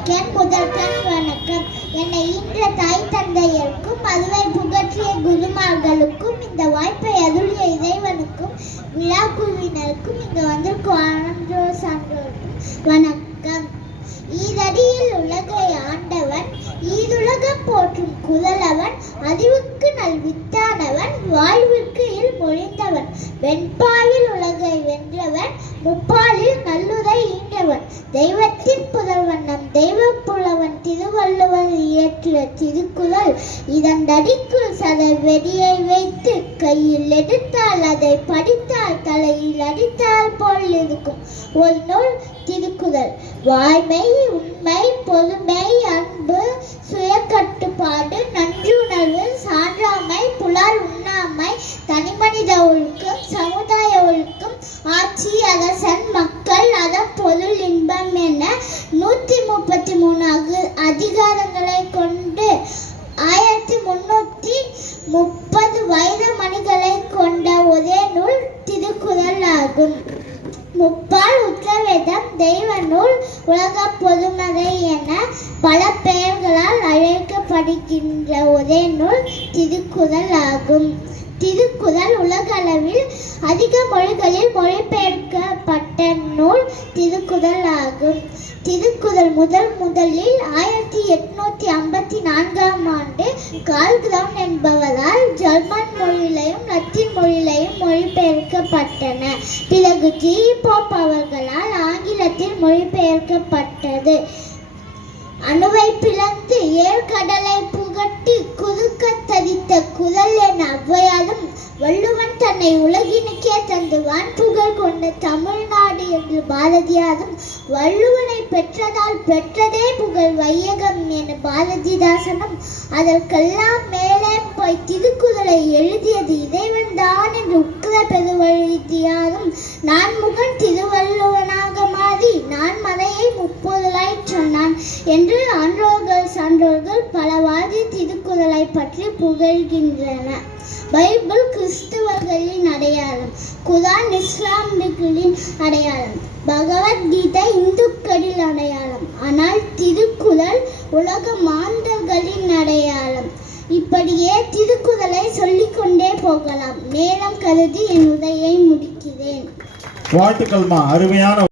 தாய்க்கன் முதற்கண் வணக்கம். என்னை ஈன்ற தாய் தந்தையருக்கும் அதுவை புகற்றிய குருமார்களுக்கும் இந்த வாய்ப்பை அருளிய இறைவனுக்கும் விழா குழுவினருக்கும் இங்கு வந்திருக்கும் ஆன்றோர் சான்றோருக்கும் வணக்கம். ஈரடியில் உலகை ஆண்டவன், ஈருலகம் போற்றும் குழலவன், அறிவுக்கு நல் வித்தானவன், வாழ்விற்கு இல் மொழிந்தவன், வெண்பாவில் உலகை வென்றவன், முப்பாலில் நல்லுரை ஈண்டவன், தெய்வத்தின் புதல்வன் நம் தெய்வ புலவன் திருவள்ளுவர் இயற்றிய திருக்குறள். இதண்டடிக்குள் சத வெடியை வைத்து கையில் எடுத்தால் அதை படித்தால் தலையில் அடித்தால் போல் இருக்கும் ஒரு நூல் திருக்குறள். வாய்மை, உண்மை, பொறுமை, அன்பு, சுயக்கட்டுப்பாடு, நன்றுணர்வு, சான்றாமை, புலால் உண்ணாமை, தனிமனித ஒழுக்கம், சமுதாய ஒழுக்கம், ஆட்சி, அரசன், மக்கள், அறம், பொருள், இன்பம் என 133 அதிகாரங்களை கொண்டு 1330 வைர மணிகளை கொண்ட ஒரே நூல் திருக்குறள் ஆகும். முப்பால் உத்தரவேதம், தெய்வ நூல், உலக பொதுமறை என பல பெயர்களால் அழைக்கப்படுகின்ற ஒரே நூல் திருக்குறள் ஆகும். திருக்குறள் உலகளவில் அதிக மொழிகளில் மொழிபெயர்க்கப்பட்ட நூல் திருக்குறள் ஆகும். திருக்குறள் முதலில் 1854 கார்ல் கிரவுன் என்பவரால் ஜெர்மன் மொழியிலையும் லத்தீன் மொழியிலையும் மொழிபெயர்க்கப்பட்டன. பிறகு ஜி போப் அவர்களால் ஆங்கிலத்தில் மொழிபெயர்க்கப்பட்டது. அணுவை பிளந்து ஏழ்கடலை புகட்டி குறுக்க தரித்த குறள் என ஔவையாரும், வள்ளுவன் தன்னை உலகினுக்கே தந்து வான்புகழ் கொண்ட தமிழ்நாடு என்று பாரதியாரும், வள்ளுவனை பெற்றதால் பெற்றதே புகழ் வையகம் என பாரதிதாசனும், அதற்கெல்லாம் மேலே போய் திருக்குறளை எழுதியது இறைவன் தான் என்று உக்கிர பெருவழுதியாரும், நான்முகன் திருவள்ளுவனாக மாறி நான்மறையை முப்பொருளாய் சொன்னான் என்று ஆன்றோர்கள் சான்றோர்கள் பலவாறு திருக்குறளை பற்றி புகழ்கின்றன. பைபிள் கிறிஸ்துவர்களின் அடையாளம், குர்ஆன் இஸ்லாமியர்களின் அடையாளம், பகவத்கீதை இந்துக்களின் அடையாளம். ஆனால் திருக்குறள் உலக மாந்தர்களின் அடையாளம். இப்படியே திருக்குறளை சொல்லிக்கொண்டே போகலாம். நேரம் கருதி என் உரையை முடிக்கிறேன். வாழ்த்துக்கள்மா, அருமையான